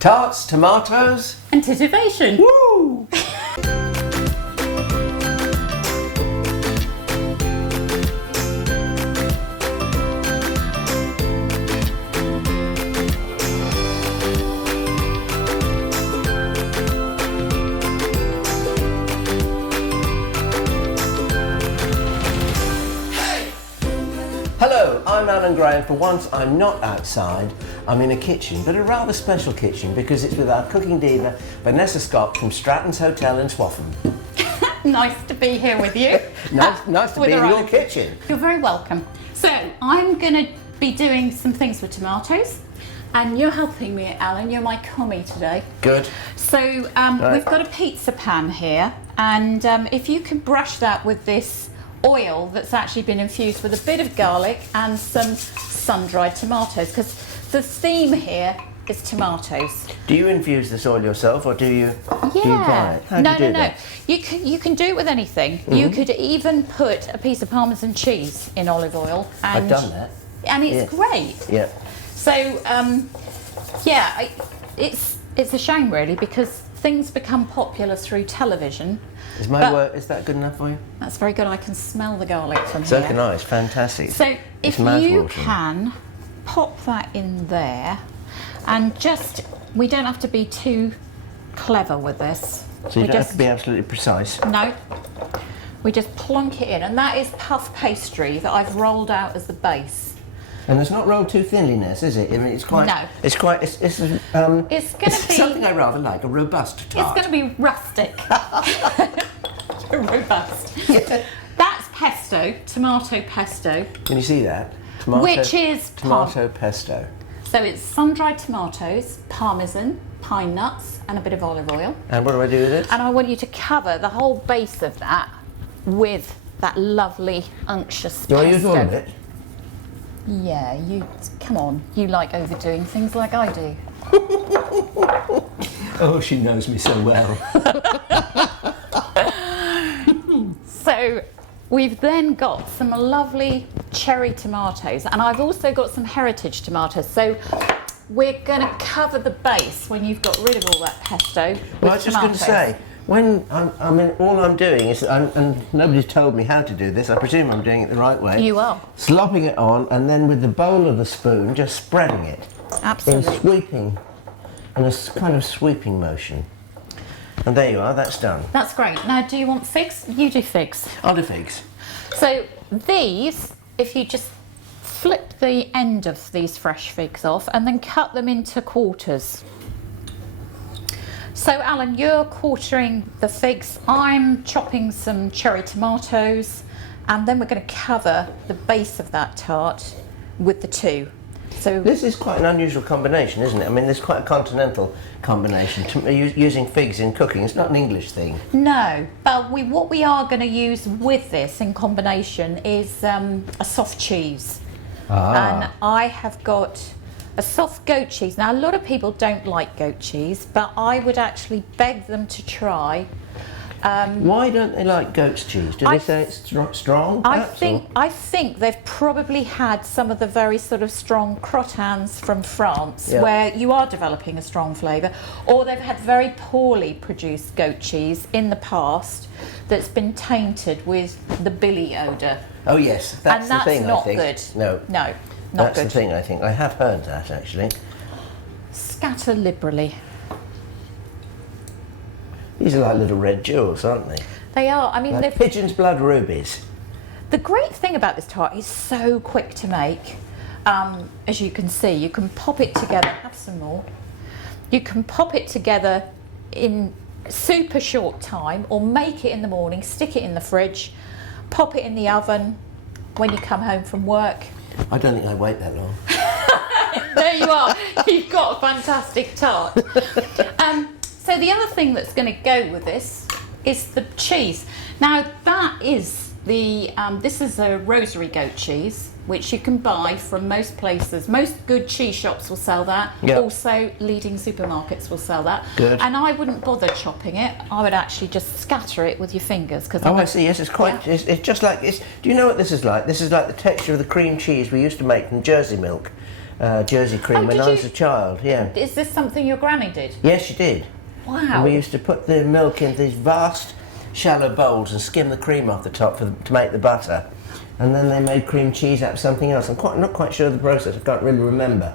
Tarts, tomatoes, and Titivation. Woo! Hello, I'm Alan Graham. For once I'm not outside, I'm in a kitchen, but a rather special kitchen because it's with our cooking diva Vanessa Scott from Stratton's Hotel in Swaffham. Nice to be here with you. Nice to be in your kitchen. You're very welcome. So I'm going to be doing some things with tomatoes and you're helping me, Alan. You're my commie today. Good. So we've got a pizza pan here and if you can brush that with this oil that's actually been infused with a bit of garlic and some sun-dried tomatoes, because the theme here is tomatoes. Do you infuse this oil yourself or do you buy it? How do you do that? You can do it with anything. Mm-hmm. You could even put a piece of Parmesan cheese in olive oil. And, I've done that. And it's great. Yeah. So, it's a shame really because things become popular through television. Is my work, is that good enough for you? That's very good. I can smell the garlic from so here. So can I, it's fantastic. So if you can pop that in there and just, we don't have to be too clever with this. So you don't have to be absolutely precise? No. We just plonk it in and that is puff pastry that I've rolled out as the base. And it's not rolled too thinly, Ness, is it? I mean, it's quite. No. It's quite. It's going to be something I rather like, a robust tart. It's going to be rustic. Robust. Yeah. That's pesto, tomato pesto. Can you see that? Which is tomato pesto. So it's sun-dried tomatoes, parmesan, pine nuts, and a bit of olive oil. And what do I do with it? And I want you to cover the whole base of that with that lovely unctuous pesto. Do I use all of it? Yeah, come on, you like overdoing things like I do. Oh, she knows me so well. So we've then got some lovely cherry tomatoes and I've also got some heritage tomatoes. So we're going to cover the base when you've got rid of all that pesto with Well, I was just going to say, when all I'm doing is, and nobody's told me how to do this, I presume I'm doing it the right way. You are. Slopping it on and then with the bowl of the spoon, just spreading it. Absolutely. In a kind of sweeping motion. And there you are, that's done. That's great. Now, do you want figs? You do figs. I'll do figs. So these, if you just flip the end of these fresh figs off and then cut them into quarters. So Alan, you're quartering the figs. I'm chopping some cherry tomatoes and then we're going to cover the base of that tart with the two. So this is quite an unusual combination, isn't it? I mean, there's quite a continental combination. Using figs in cooking, it's not an English thing. No, but what we are going to use with this in combination is a soft cheese. And I have got a soft goat cheese. Now, a lot of people don't like goat cheese, but I would actually beg them to try. Why don't they like goat's cheese? Do they say it's strong? I think they've probably had some of the very sort of strong crotons from France, where you are developing a strong flavour, or they've had very poorly produced goat cheese in the past that's been tainted with the billy odour. Oh yes, that's the thing. And that's not I think. good. No, not that's good. the thing. I think I have heard that actually. Scatter liberally. These are like little red jewels, aren't they? They are. I mean, like pigeon's blood rubies. The great thing about this tart is so quick to make. As you can see, you can pop it together. Have some more. You can pop it together in super short time, or make it in the morning, stick it in the fridge, pop it in the oven when you come home from work. I don't think I wait that long. There you are. You've got a fantastic tart. So the other thing that's going to go with this is the cheese. Now that is this is a rosary goat cheese, which you can buy from most places. Most good cheese shops will sell that. Yep. Also, leading supermarkets will sell that. Good. And I wouldn't bother chopping it. I would actually just scatter it with your fingers. I see. Yes, it's quite. Yeah. It's just like. Do you know what this is like? This is like the texture of the cream cheese we used to make from Jersey milk. Jersey cream when did I was you? a child. Yeah. Is this something your granny did? Yes, she did. Wow. And we used to put the milk in these vast, shallow bowls and skim the cream off the top to make the butter. And then they made cream cheese out of something else. I'm not quite sure of the process. I can't really remember.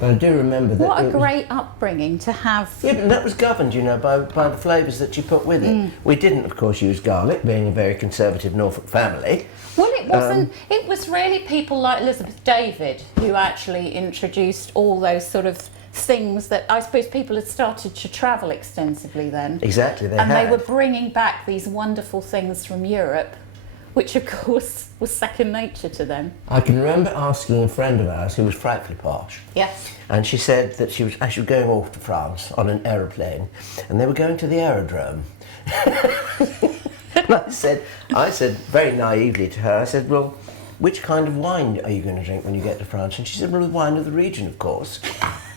But I do remember that. What a great upbringing to have. Yeah, but that was governed, you know, by the flavours that you put with it. We didn't, of course, use garlic, being a very conservative Norfolk family. Well, it wasn't. It was really people like Elizabeth David who actually introduced all those sort of things that I suppose people had started to travel extensively then. Exactly, they They were bringing back these wonderful things from Europe, which of course was second nature to them. I can remember asking a friend of ours who was frightfully posh. Yes. And she said that she was actually going off to France on an aeroplane, and they were going to the aerodrome. And I said very naively to her, I said, well, which kind of wine are you going to drink when you get to France? And she said, well, the wine of the region, of course.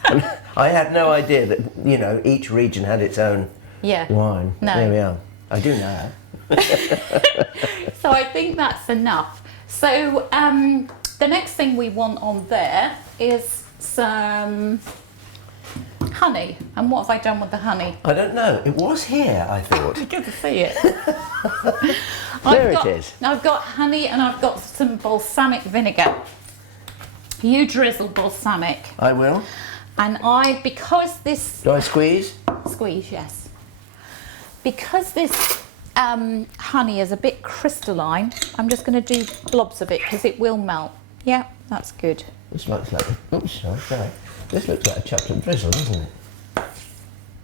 And I had no idea that, you know, each region had its own wine. No. There we are. I do know. So I think that's enough. So the next thing we want on there is some honey. And what have I done with the honey? I don't know. It was here, I thought. Good to see it. There it is. I've got honey and I've got some balsamic vinegar. You drizzle balsamic. I will. And because this... Do I squeeze? Squeeze, yes. Because this honey is a bit crystalline, I'm just going to do blobs of it because it will melt. Yeah, that's good. This looks like... Oops, sorry. This looks like a chocolate drizzle, doesn't it?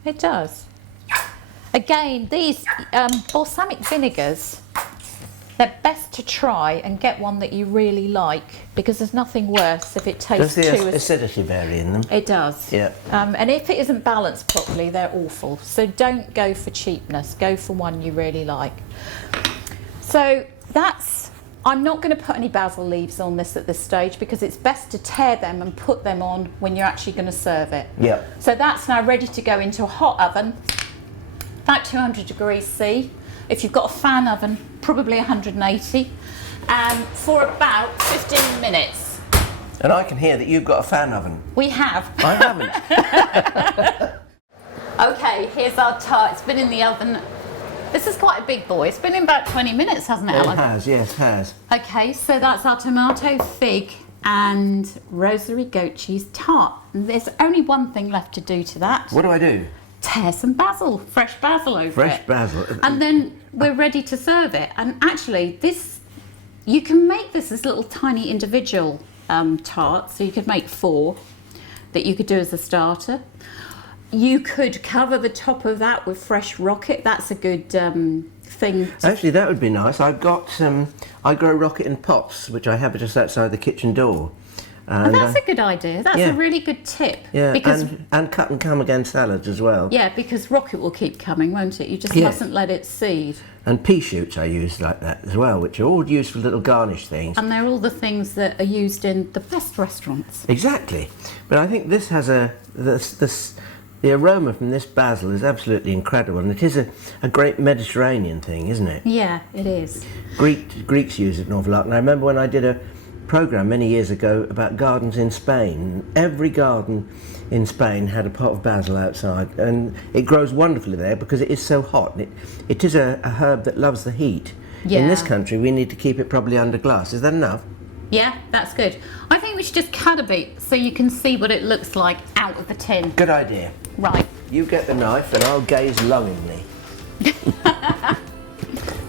It does. Again, these balsamic vinegars, they're best to try and get one that you really like because there's nothing worse if it tastes Does too... the acidity vary in them? It does. Yeah. And if it isn't balanced properly, they're awful. So don't go for cheapness. Go for one you really like. So that's... I'm not going to put any basil leaves on this at this stage because it's best to tear them and put them on when you're actually going to serve it. Yeah. So that's now ready to go into a hot oven, about 200 degrees C. If you've got a fan oven, probably 180, for about 15 minutes. And I can hear that you've got a fan oven. We have. I haven't. Okay, here's our tart. It's been in the oven. This is quite a big boy. It's been in about 20 minutes, hasn't it, Alan? It has, yes, it has. Okay, so that's our tomato, fig and rosemary goat cheese tart. And there's only one thing left to do to that. What do I do? Tear some basil, fresh basil over it. Fresh basil. And then we're ready to serve it. And actually, you can make this as little tiny individual tarts. So you could make 4 that you could do as a starter. You could cover the top of that with fresh rocket. That's a good thing. Actually, that would be nice. I've got I grow rocket in pots, which I have just outside the kitchen door. And, that's a good idea. That's a really good tip. Yeah, because, and cut and come again salads as well. yeah, because rocket will keep coming, won't it? You just Yes. mustn't let it seed. And pea shoots I use like that as well, which are all used for little garnish things. And they're all the things that are used in the best restaurants. Exactly. But I think this has the aroma from this basil is absolutely incredible, and it is a great Mediterranean thing, isn't it? Yeah, it is. Greeks use it an awful lot, and I remember when I did a programme many years ago about gardens in Spain. Every garden in Spain had a pot of basil outside, and it grows wonderfully there because it is so hot. It is a herb that loves the heat. Yeah. In this country, we need to keep it probably under glass. Is that enough? Yeah, that's good. I think we should just cut a bit so you can see what it looks like out of the tin. Good idea. Right. You get the knife and I'll gaze longingly.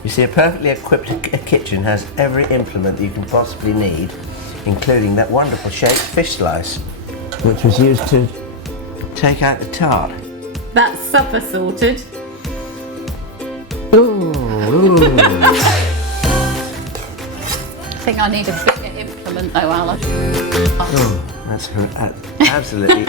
You see, a perfectly equipped kitchen has every implement that you can possibly need, including that wonderful shaped fish slice, which was used to take out the tart. That's supper sorted. Ooh. I think I need a bigger implement though, Alan. Oh, that's absolutely...